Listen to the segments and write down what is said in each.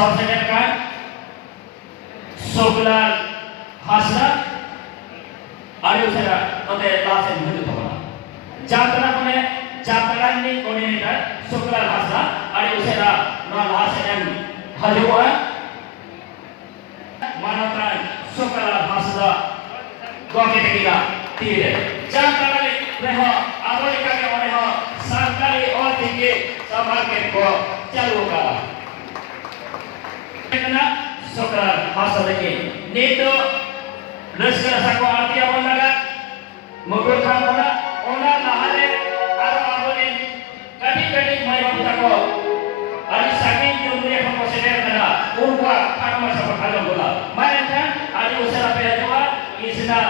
Sejajarkan Sogular Hasra Ari usara ote lasen hudu thobona Jatara kone jataran ni coordinator Sogular Hasra Ari usara no lasen hajuwa Manatan Sogular Hasra goke tekila tire jatara ni reho aboli kage oneho sarkari और tinggi samarke ko chalu ka karena Sogular Hasra lagi nito Leskar sako arti apa naga mobil kamu ona nahale atau abulin kadi mai babu tako ari saking jumlah kamu sedar kana urwa kamu sama kalau bola mana kan ari usara pelajaran isna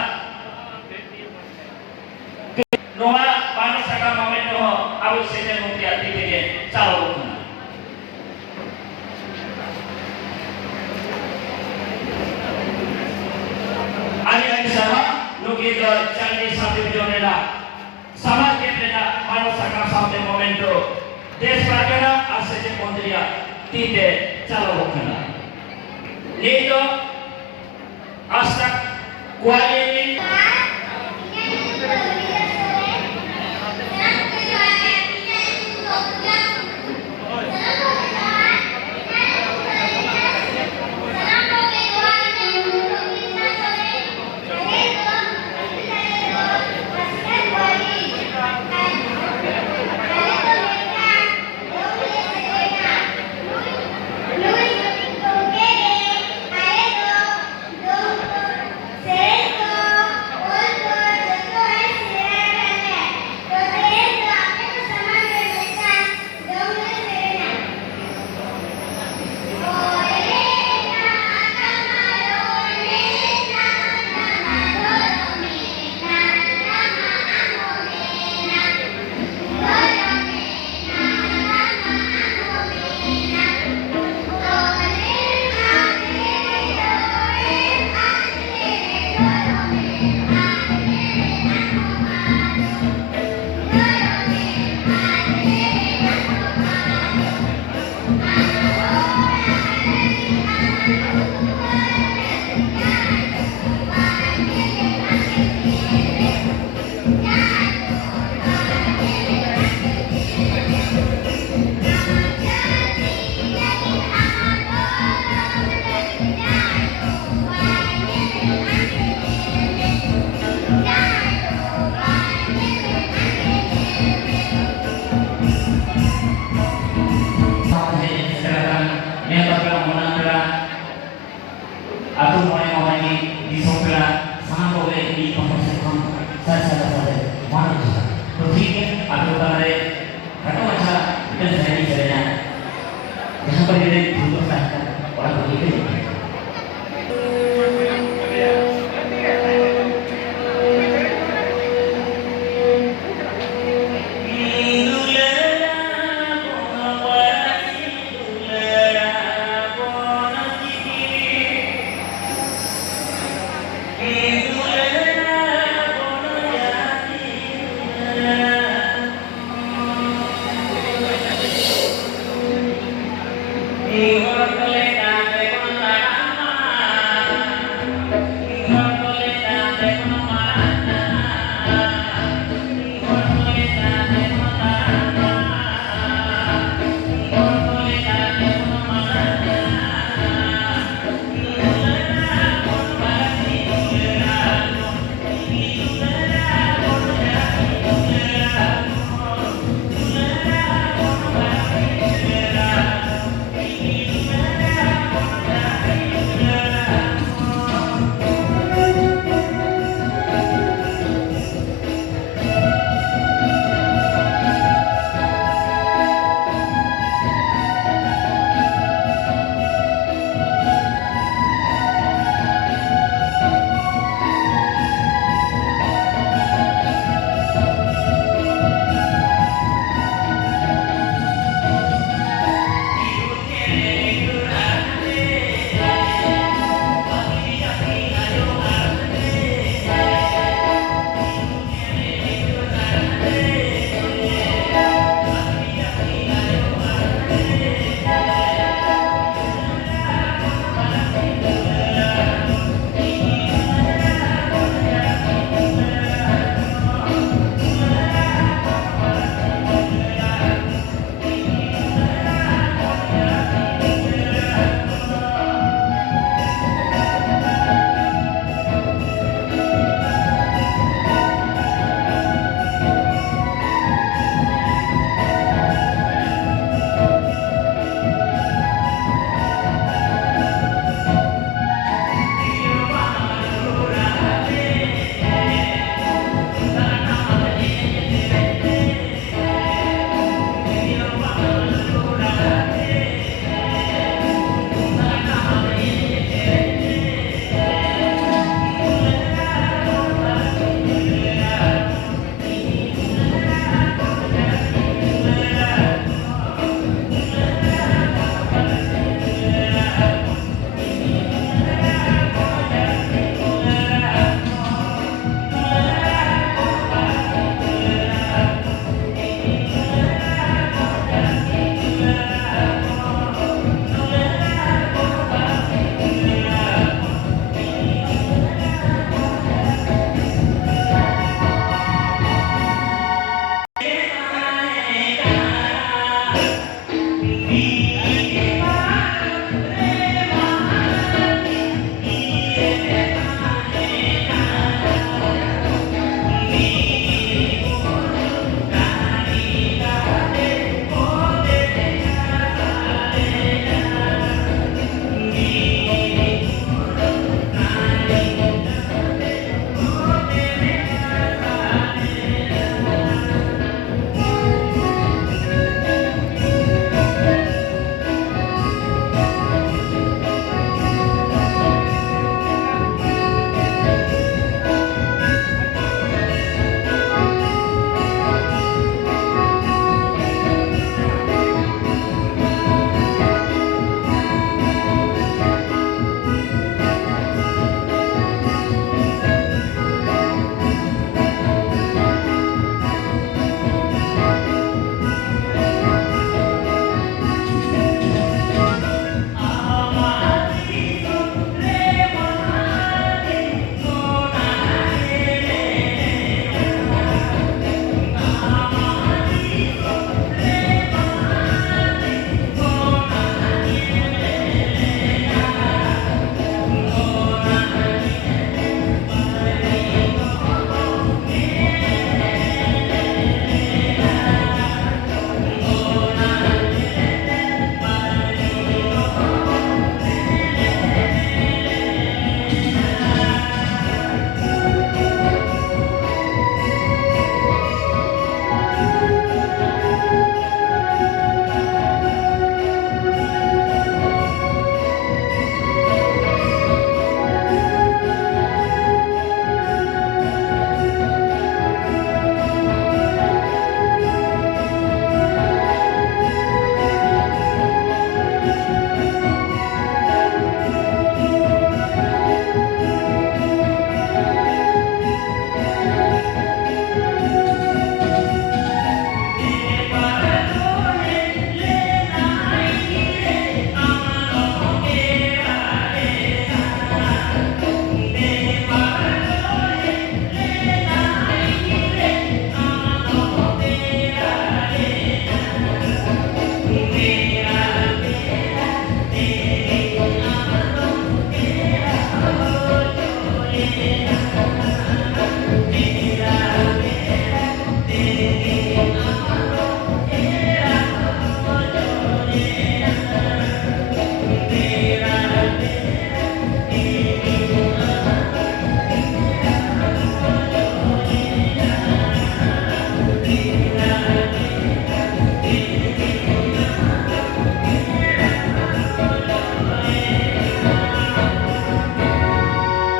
noa panas saka momen no abu sedar mukti arti ke calo Nukido canggih satu jonela sama kepada manusia sampai momento desbagana asal kontria tidak calo bukan. Itu asak kuali